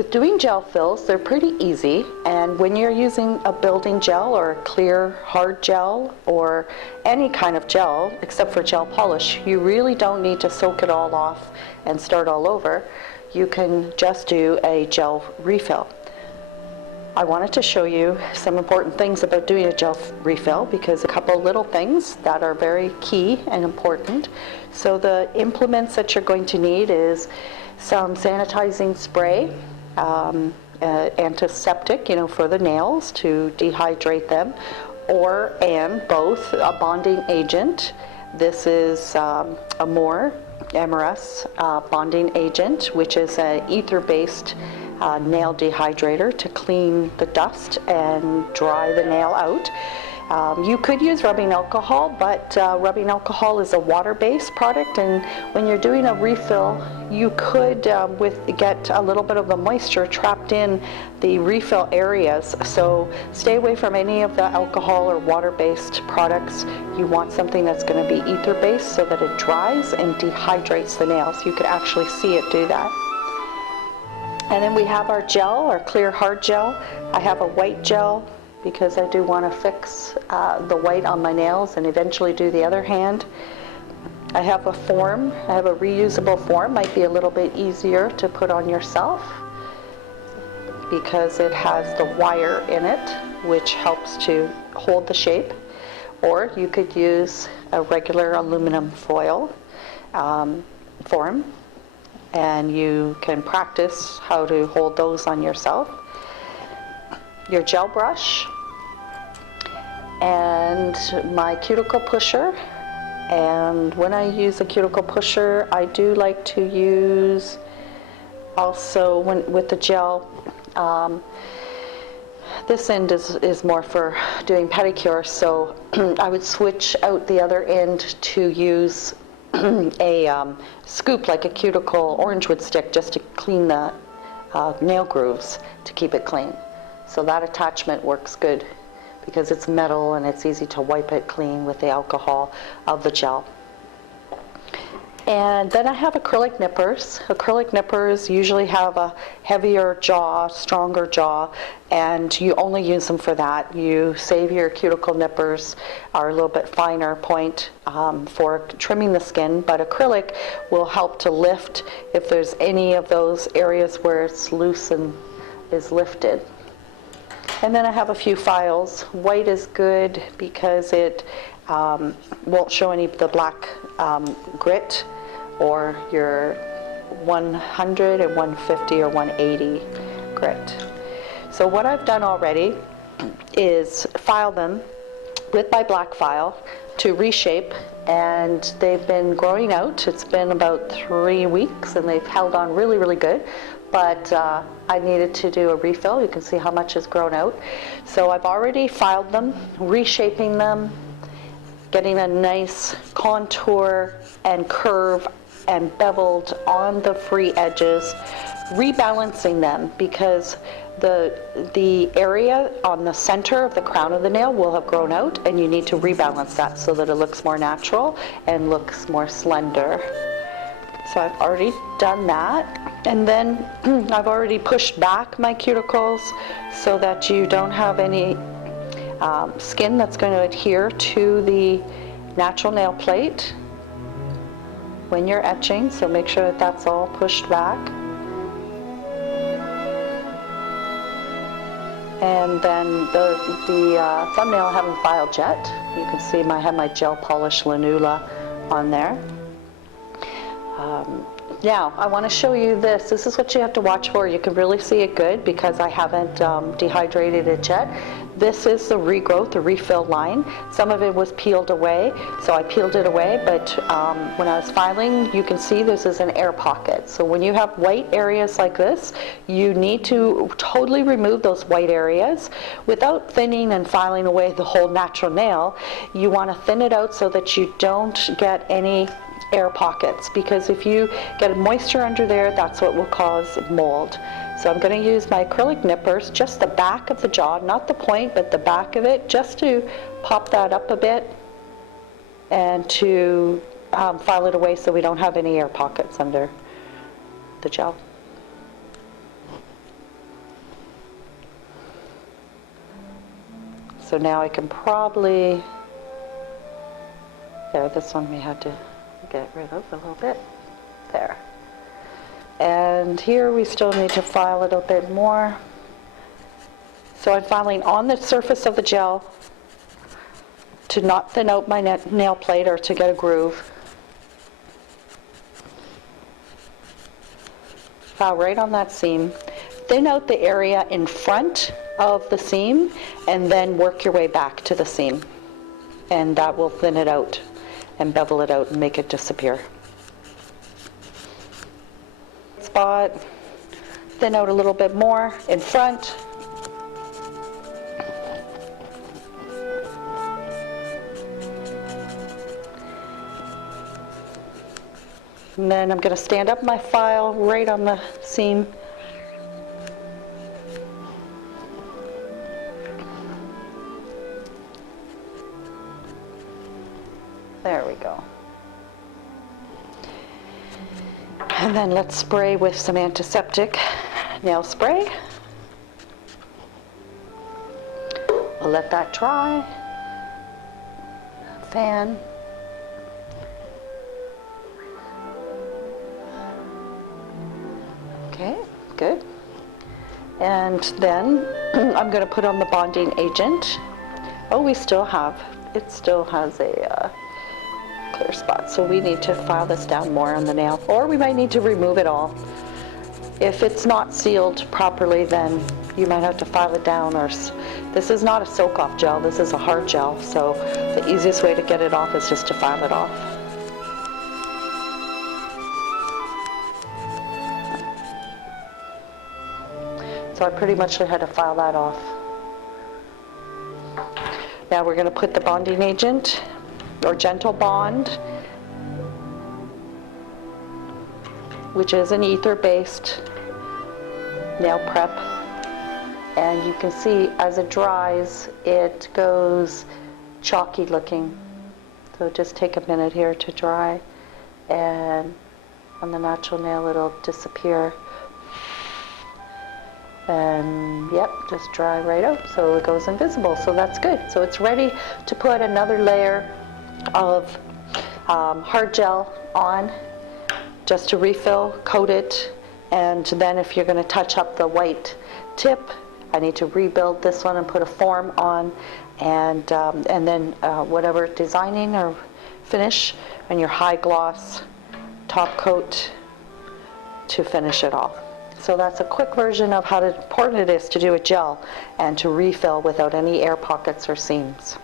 With doing gel fills, they're pretty easy, and when you're using a building gel or a clear hard gel or any kind of gel except for gel polish, you really don't need to soak it all off and start all over. You can just do a gel refill. I wanted to show you some important things about doing a gel refill, because a couple little things that are very key and important. So the implements that you're going to need is some sanitizing spray, antiseptic, for the nails to dehydrate them, and both a bonding agent. This is a more MRS bonding agent, which is an ether-based nail dehydrator to clean the dust and dry the nail out. You could use rubbing alcohol, but rubbing alcohol is a water-based product, and when you're doing a refill, you could get a little bit of the moisture trapped in the refill areas. So stay away from any of the alcohol or water-based products. You want something that's going to be ether-based so that it dries and dehydrates the nails. You could actually see it do that. And then we have our gel, our clear hard gel. I have a white gel because I do want to fix the white on my nails and eventually do the other hand. I have a form. I have a reusable form. Might be a little bit easier to put on yourself because it has the wire in it, which helps to hold the shape. Or you could use a regular aluminum foil form, and you can practice how to hold those on yourself. Your gel brush, and my cuticle pusher. And when I use a cuticle pusher, I do like to use also with the gel, this end is more for doing pedicure, so I would switch out the other end to use a scoop like a cuticle orangewood stick just to clean the nail grooves to keep it clean. So that attachment works good because it's metal and it's easy to wipe it clean with the alcohol of the gel. And then I have acrylic nippers. Acrylic nippers usually have a heavier jaw, stronger jaw, and you only use them for that. You save your cuticle nippers, are a little bit finer point for trimming the skin, but acrylic will help to lift if there's any of those areas where it's loose and is lifted. And then I have a few files. White is good because it won't show any of the black grit, or your 100 and 150 or 180 grit. So what I've done already is file them with my black file to reshape, and they've been growing out. It's been about 3 weeks and they've held on really, really good. But I needed to do a refill. You can see how much has grown out. So I've already filed them, reshaping them, getting a nice contour and curve and beveled on the free edges, rebalancing them because the area on the center of the crown of the nail will have grown out, and you need to rebalance that so that it looks more natural and looks more slender. So I've already done that, and then I've already pushed back my cuticles so that you don't have any skin that's going to adhere to the natural nail plate when you're etching, so make sure that that's all pushed back. And then the thumbnail I haven't filed yet. You can see I have my gel polish lanula on there. Now, I want to show you this. This is what you have to watch for. You can really see it good because I haven't dehydrated it yet. This is the regrowth, the refill line. Some of it was peeled away, so I peeled it away, but when I was filing, you can see this is an air pocket. So when you have white areas like this, you need to totally remove those white areas without thinning and filing away the whole natural nail. You want to thin it out so that you don't get any air pockets, because if you get moisture under there, that's what will cause mold. So I'm going to use my acrylic nippers, just the back of the jaw, not the point, but the back of it, just to pop that up a bit and to file it away so we don't have any air pockets under the gel. So now I can probably, there, this one we had to get rid of a little bit. There. And here we still need to file a little bit more. So I'm filing on the surface of the gel to not thin out my nail plate or to get a groove. File right on that seam. Thin out the area in front of the seam and then work your way back to the seam. And that will thin it out and bevel it out and make it disappear. Spot, thin out a little bit more in front. And then I'm going to stand up my file right on the seam. There we go. And then let's spray with some antiseptic nail spray. I'll let that dry. Fan. Okay, good. And then I'm going to put on the bonding agent. Oh, we still have, it still has a clear spot, so we need to file this down more on the nail, or we might need to remove it all. If it's not sealed properly, then you might have to file it down, or this is not a soak-off gel, this is a hard gel, so the easiest way to get it off is just to file it off. So I pretty much had to file that off. Now we're going to put the bonding agent, or gentle bond, which is an ether-based nail prep. And you can see as it dries, it goes chalky looking. So just take a minute here to dry, and on the natural nail it'll disappear. And yep, just dry right out, so it goes invisible, so that's good. So it's ready to put another layer of hard gel on, just to refill, coat it, and then if you're going to touch up the white tip, I need to rebuild this one and put a form on, and then whatever designing or finish, and your high gloss top coat to finish it off. So that's a quick version of how important it is to do a gel and to refill without any air pockets or seams.